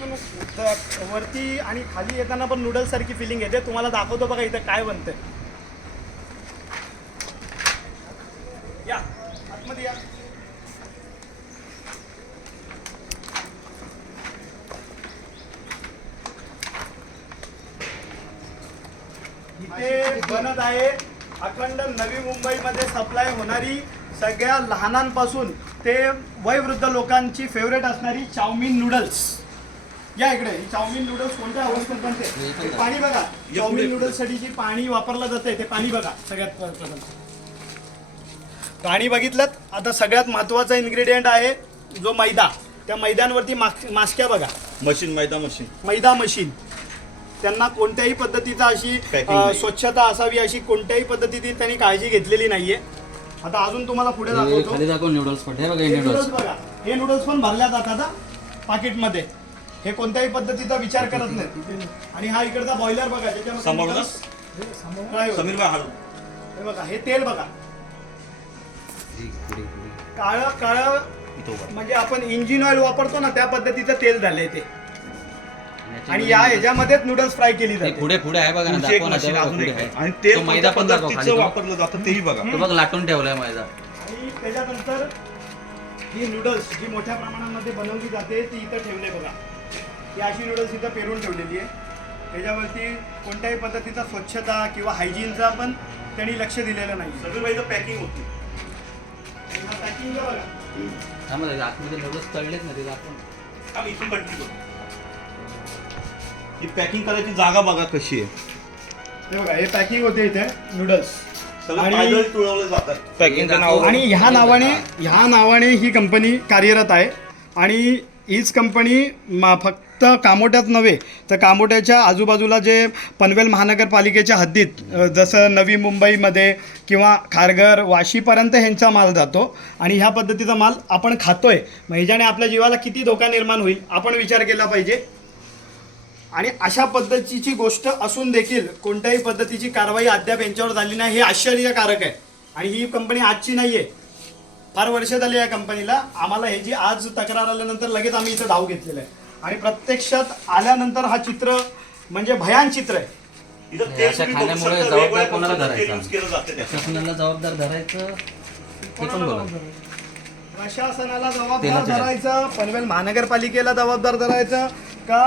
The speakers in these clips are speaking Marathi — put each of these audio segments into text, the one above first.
वरती आणि खाली येताना पण नूडल्स सारखी फिलिंग येते तुम्हाला दाखवतो बघा इथं काय बनते या बनत आहे अखंड नवी मुंबईमध्ये सप्लाय होणारी सगळ्या लहानांपासून ते वयवृद्ध लोकांची फेवरेट असणारी चाउमिन नूडल्स या इकडे चाऊमिन नूडल्स कोणत्या अवस्थेत बनते पाणी बघा चाऊमिन नूडल्स साठी जे पाणी वापरलं जाते ते पाणी बघा सगळ्यात पाणी बघितलं आता सगळ्यात महत्वाचा इन्ग्रेडियंट आहे जो मैदा त्या मैद्यांवरती मास्क्या बघा मशीन मैदा मशीन मैदा मशीन त्यांना कोणत्याही पद्धतीचा अशी स्वच्छता असावी अशी कोणत्याही पद्धतीने त्यांनी काळजी घेतलेली नाहीये आता अजून तुम्हाला पुढे दाखवतो नूडल्स हे नूडल्स नूडल्स बघा हे नूडल्स पण भरल्या जातात पाकिटमध्ये हे कोणत्याही पद्धतीचा विचार करत नाही आणि हा इकडचा बॉयलर बघा त्याच्यामध्ये समीर बघा हे तेल बघा काळ काळ म्हणजे आपण इंजिन ऑइल वापरतो ना त्या पद्धतीचं तेल झालंय ते आणि या ह्याच्यामध्येच नूडल्स फ्राय केली जाते पुढे पुढे आहे बघा आणि ते मैदा पण वापरलं जातं तेही बघा बघ लाटून ठेवलंय मैदा आणि त्याच्यानंतर ही नूडल्स जी मोठ्या प्रमाणामध्ये बनवली जाते ती इथं ठेवले बघा ही अशी नूडल्स इथं पेरून ठेवलेली आहे त्याच्यावरती कोणत्याही पद्धतीचा स्वच्छता किंवा हायजीनचा पण त्यांनी लक्ष दिलेलं नाही सगळं पॅकिंग होती पॅकिंग ही पॅकिंग करायची जागा बघा कशी आहे हे बघा हे पॅकिंग होते इथे नूडल्स आणि- ह्या नावाने ह्या नावाने ही कंपनी कार्यरत आहे आणि हीच कंपनी फक्त फक्त कामोट्यात नव्हे तर कामोट्याच्या आजूबाजूला जे पनवेल महानगरपालिकेच्या हद्दीत जसं नवी मुंबईमध्ये किंवा खारघर वाशीपर्यंत ह्यांचा माल जातो आणि ह्या पद्धतीचा माल आपण खातोय मग आपल्या जीवाला किती धोका निर्माण होईल आपण विचार केला पाहिजे आणि अशा पद्धतीची गोष्ट असून देखील कोणत्याही पद्धतीची कारवाई अद्याप यांच्यावर झाली नाही हे आश्चर्यकारक आहे आणि ही कंपनी आजची नाही आहे फार वर्ष झाली या कंपनीला आम्हाला हे जी आज तक्रार आल्यानंतर लगेच आम्ही इथं धाव घेतलेला आहे आणि प्रत्यक्षात आल्यानंतर हा चित्र म्हणजे भयान चित्र आहे जबाबदार प्रशासनाला जबाबदार धरायचं पनवेल महानगरपालिकेला जबाबदार धरायचं का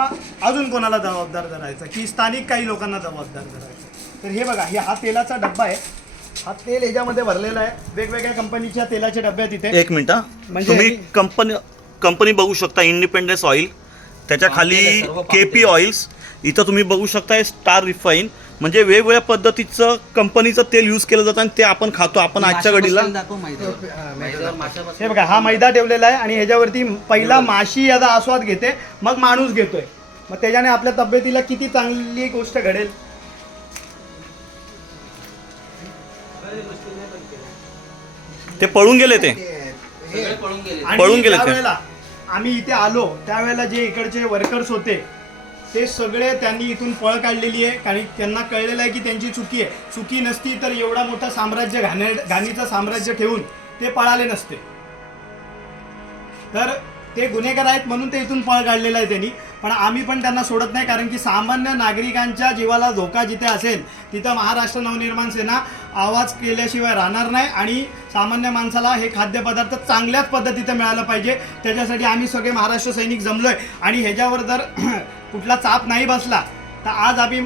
अजून कोणाला जबाबदार धरायचं की स्थानिक काही लोकांना जबाबदार धरायचं तर हे बघा हे हा तेलाचा डब्बा आहे हा तेल याच्यामध्ये भरलेला आहे वेगवेगळ्या कंपनीच्या तेलाचे डब्बे आहेत एक मिनिट म्हणजे- तुम्ही कंपनी कंपनी बघू शकता इंडिपेंडन्स ऑइल त्याच्या खाली के पी ऑइल्स इथं तुम्ही बघू शकता स्टार रिफाईन म्हणजे वेगवेगळ्या पद्धतीचं कंपनीचं तेल युज केलं जातं आणि ते आपण खातो आपण आजच्या घडीला हे बघा हा मैदा ठेवलेला आहे आणि ह्याच्यावरती पहिला माशी याचा आस्वाद घेते मग माणूस घेतोय मग त्याच्याने आपल्या तब्येतीला किती चांगली गोष्ट घडेल ते पळून गेले ते पळून गेले आम्ही इथे आलो त्यावेळेला जे इकडचे वर्कर्स होते ते सगळे त्यांनी इथून पळ काढलेली आहे कारण त्यांना कळलेलं आहे की त्यांची चुकी आहे चुकी नसती तर एवढा मोठा साम्राज्य घाण्या घाणीचं साम्राज्य ठेवून ते पळाले नसते तर ते गुन्हेगार आहेत म्हणून ते इथून पळ काढलेलं आहे त्यांनी पण आम्ही पण त्यांना सोडत नाही कारण की सामान्य नागरिकांच्या जीवाला धोका जिथे असेल तिथं महाराष्ट्र नवनिर्माण सेना आवाज केल्याशिवाय राहणार नाही आणि सामान्य माणसाला हे खाद्यपदार्थ चांगल्याच पद्धतीचं मिळालं पाहिजे त्याच्यासाठी आम्ही सगळे महाराष्ट्र सैनिक जमलो आहे आणि ह्याच्यावर जर कुठला चाप नाही बसला तर आज आम्ही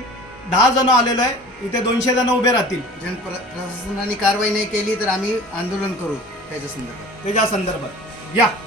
दहा जणं आलेलो आहे इथे दोनशे जण उभे राहतील जन प्रशासनाने कारवाई नाही केली तर आम्ही आंदोलन करू त्याच्या संदर्भात त्याच्या संदर्भात या